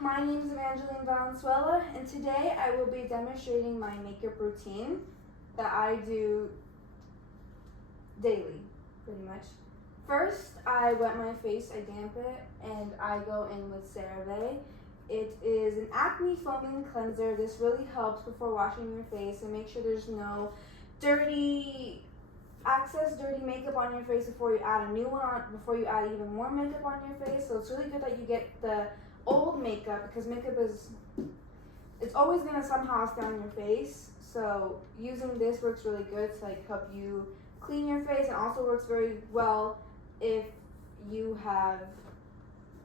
my name is Evangeline Valenzuela, and today I will be demonstrating my makeup routine that I do daily, pretty much. First, I wet my face, I damp it, and I go in with CeraVe. It is an acne foaming cleanser. This really helps before washing your face and make sure there's no dirty makeup on your face before you add a new one on, before you add even more makeup on your face. So it's really good that you get the old makeup, because makeup it's always gonna somehow stay on your face. So using this works really good to like help you clean your face, and also works very well if you have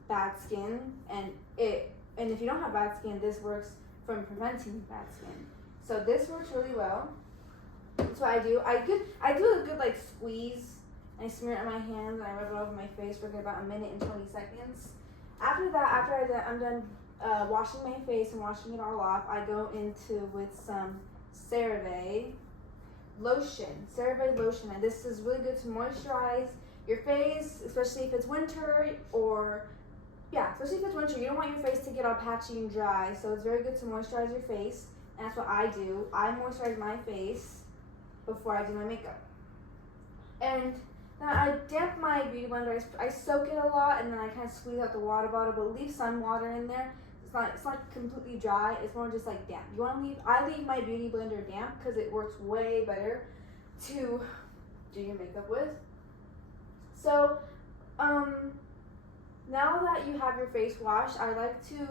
bad skin, and if you don't have bad skin, this works from preventing bad skin. So this works really well. That's what I do. I do a good like squeeze. I smear it on my hands and I rub it over my face for about a minute and 20 seconds. After that, I'm done washing my face and washing it all off, I go with some CeraVe lotion. CeraVe lotion, and this is really good to moisturize your face, especially if it's winter, especially if it's winter. You don't want your face to get all patchy and dry, so it's very good to moisturize your face, and that's what I do. I moisturize my face before I do my makeup. And then I damp my beauty blender. I soak it a lot, and then I kind of squeeze out the water bottle, but leave some water in there. It's not completely dry. It's more just like damp. I leave my beauty blender damp because it works way better to do your makeup with. So, now that you have your face washed, I like to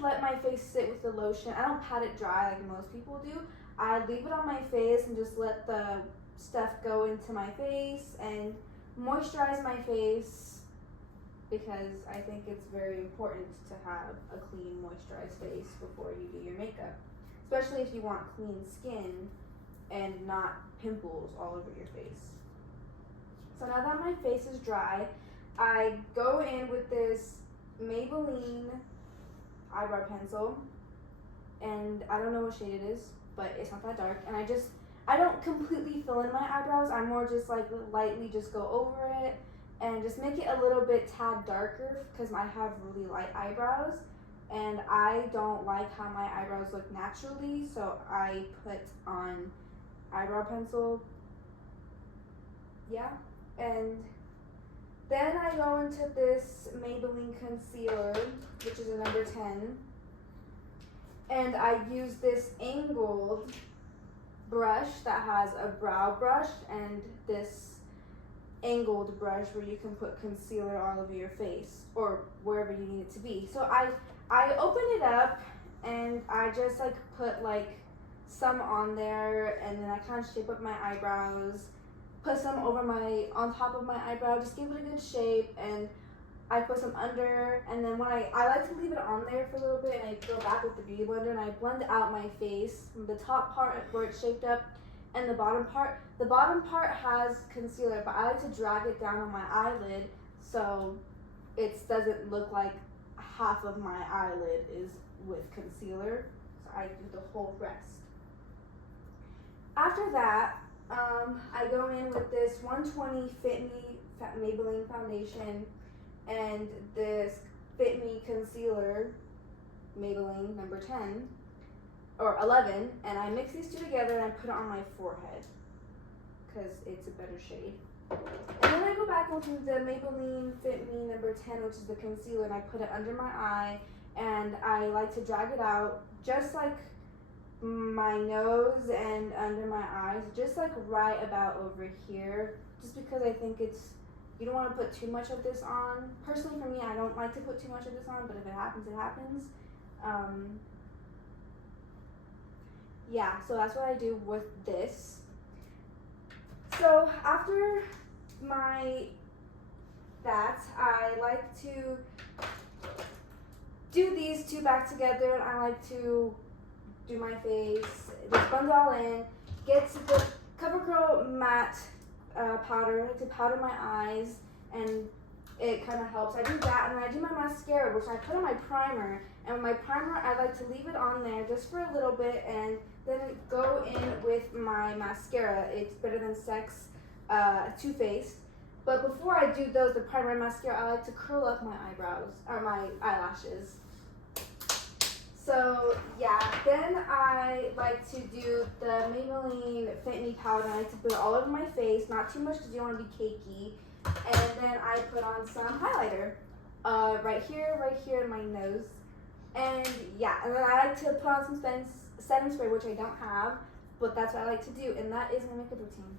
let my face sit with the lotion. I don't pat it dry like most people do. I leave it on my face and just let the stuff go into my face and moisturize my face, because I think it's very important to have a clean, moisturized face before you do your makeup, especially if you want clean skin and not pimples all over your face. So now that my face is dry, I go in with this Maybelline eyebrow pencil, and I don't know what shade it is, but it's not that dark, and I don't completely fill in my eyebrows. I more just like lightly just go over it and just make it a little bit tad darker, because I have really light eyebrows and I don't like how my eyebrows look naturally, so I put on eyebrow pencil. And then I go into this Maybelline concealer, which is a number 10, and I use this angled brush that has a brow brush and this angled brush where you can put concealer all over your face or wherever you need it to be. So I open it up and I just like put like some on there, and then I kind of shape up my eyebrows, put some on top of my eyebrow, just give it a good shape, and I put some under, and then when I like to leave it on there for a little bit, and I go back with the beauty blender and I blend out my face from the top part where it's shaped up and the bottom part. The bottom part has concealer, but I like to drag it down on my eyelid so it doesn't look like half of my eyelid is with concealer. So I do the whole rest. After that, I go in with this 120 Fit Me Maybelline foundation and this Fit Me concealer, Maybelline number 10 or 11, and I mix these two together and I put it on my forehead because it's a better shade. And then I go back into the Maybelline Fit Me number 10, which is the concealer, and I put it under my eye, and I like to drag it out just like my nose and under my eyes, just like right about over here, just because I think you don't want to put too much of this on. Personally for me, I don't like to put too much of this on, but if it happens, it happens. So that's what I do with this. So after that, I like to do these two back together, and I like to do my face, just blend it all in, get the CoverGirl matte powder to powder my eyes, and it kind of helps. I do that, and then I do my mascara, which I put on my primer, and with my primer, I like to leave it on there just for a little bit, and then go in with my mascara. It's Better Than Sex Too Faced, But before I do those, the primer and mascara, I like to curl up my eyebrows or my eyelashes. So yeah, then I like to do the Maybelline Fit Me powder. I like to put it all over my face, not too much because you don't want to be cakey. And then I put on some highlighter, right here in my nose. And yeah, and then I like to put on some setting spray, which I don't have, but that's what I like to do, and that is my makeup routine.